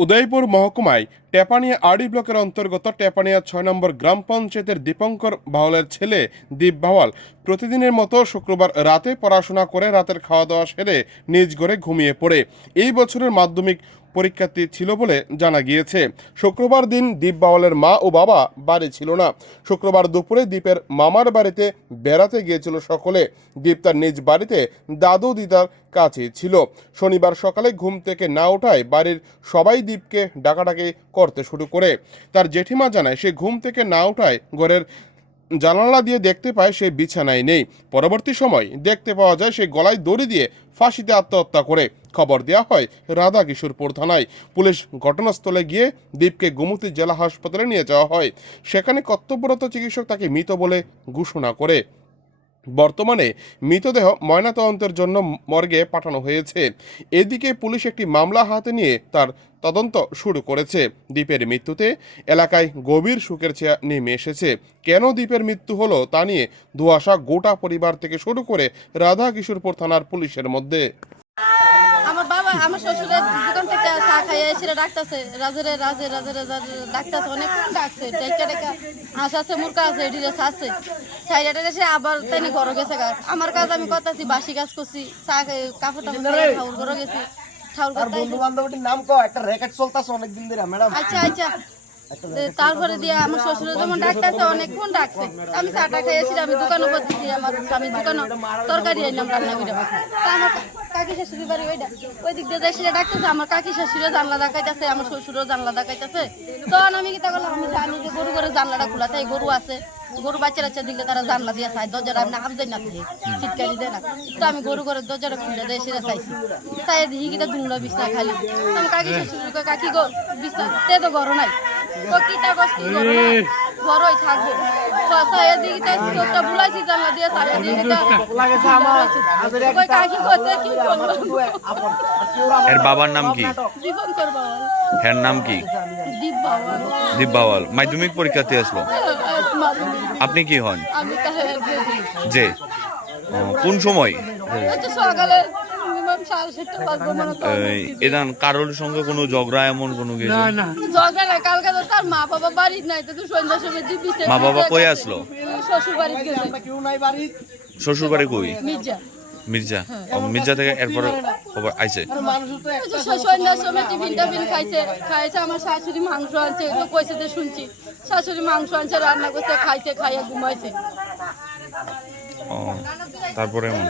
উদয়পুর মহকুমায় টেপানিয়া আড়ি ব্লকের অন্তর্গত টেপানিয়া ছয় নম্বর গ্রাম পঞ্চায়েতের দীপঙ্কর বাউলের ছেলে দীপ বাওয়াল প্রতিদিনের মতো শুক্রবার রাতে পড়াশোনা করে রাতের খাওয়া দাওয়া সেরে নিজ ঘরে ঘুমিয়ে পড়ে। এই বছরের মাধ্যমিক পরীক্ষার্থী ছিল বলে জানা গিয়েছে। শুক্রবার দিন দীপ বাওয়ালের মা ও বাবা বাড়ি ছিল না। শুক্রবার দুপুরে দীপের মামার বাড়িতে বেড়াতে গিয়েছিল সকলে। দীপ তার নিজ বাড়িতে দাদু দিদার কাছে ছিল। শনিবার সকালে ঘুম থেকে না ওঠায় বাড়ির সবাই দীপকে ডাকাডাকি করতে শুরু করে। তার জেঠিমা জানায়, সে ঘুম থেকে না ওঠায় ঘরের জানালা দিয়ে দেখতে পায় সে বিছানায় নেই। পরবর্তী সময় দেখতে পাওয়া যায় সে গলায় দড়ি দিয়ে ফাঁসিতে আত্মহত্যা করে। খবর দেওয়া হয় রাধা কিশোরপুর থানায়। পুলিশ ঘটনাস্থলে গিয়ে দীপকে গুমতি জেলা হাসপাতালে নিয়ে যাওয়া হয়। সেখানে কর্তব্যরত চিকিৎসক তাকে মৃত বলে ঘোষণা করে। বর্তমানে মৃতদেহ ময়নাতদন্তের জন্য মর্গে পাঠানো হয়েছে। এদিকে পুলিশ একটি মামলা হাতে নিয়ে তার তদন্ত শুরু করেছে। দ্বীপের মৃত্যুতে এলাকায় গভীর শোকের চেয়া নেমে এসেছে। কেন দ্বীপের মৃত্যু হলো তা নিয়ে ধোয়াশা গোটা পরিবার থেকে শুরু করে রাধা কিশোরপুর থানার পুলিশের মধ্যে। আমার শ্বশুরের দোকান থেকে চা খাইয়ে এসে ডাকতেছে রাজেরে রাজে রাজে রাজে ডাকতেছে অনেক ডাকছে। টেকা টেকা হাঁস আছে মুরগা আছে আছে সাইডে এসে আবার তাই ঘরে গেছে গা। আমার কাজ আমি করতেছি বাসি কাজ করছি চা কাপড় টাপড় ঘরে গেছি আর বন্ধু বান্ধবটির নাম কো একটা র্যাকেট চলতেছে অনেকদিন ধরে ম্যাডাম। আচ্ছা আচ্ছা। তারপরে দিয়ে আমার শ্বশুরের যেমন ডাকতেছে অনেকক্ষণ ডাকছে। আমি চাটা খেয়েছি আমি দোকানে করতেছি আমার স্বামী দোকানে তরকারি আইলাম রান্না করে। আমার কাকি শাশুড়ি বাড়ি ওইটা ওই দিক দিয়ে যাই ডাকতেছে আমার কাকি শাশুড়িও জানলা দেখাইতেছে আমার শ্বশুরও জানলা দেখাইতেছে। তখন আমি কিতা করলাম আমি জানি যে গরু করে জানলাটা খোলা তাই গরু আছে। গরু বাচ্চা বাচ্চা দিলে তারা জানলা দিয়ে চাই দরজাটা আমি হাফ যাই না শীতকালি দেয় না। তো আমি গরু করে দরজাটা খুলে দেয় সেটা চাইছি। চাই দেখি কিতা দুমলা বিছনা খালি। আমি কাকি শাশুড়ি কাকি গো বিছনা তে তো ঘর নাই। তো কিতা কষ্ট ঘর ঘরই থাকব। এদিকে চোখটা বুলাইছি জানলা দিয়ে এর বাবার নাম কি? এর নাম কি? দীপ বাওয়াল মাধ্যমিক পরীক্ষাতে আসলো। আপনি কি হন? যে কোন সময়? সকালে এদান কারোর সঙ্গে কোনো ঝগড়া এমন কোনো কিছু? ঝগড়া না কালকে তো তার মা বাবা বাড়ির নাই তো তুই সন্ধ্যার সময় দিবি মা বাবা কই আসলো? শ্বশুর বাড়িতে গেছে কেউ নাই বাড়ি শ্বশুর বাড়ি কই? মির্জা। মির্জা? ও, মির্জা থেকে এরপর খবর আইছে। সন্ধ্যার সময় টিফিন টাফিন খাইছে খাইছে আমার শাশুড়ি মাংস আনছে তো কইছে যে শুনছি শাশুড়ি মাংস আনছে রান্না করছে খাইছে খাইয়ে ঘুমাইছে। ও, তারপরে এমন?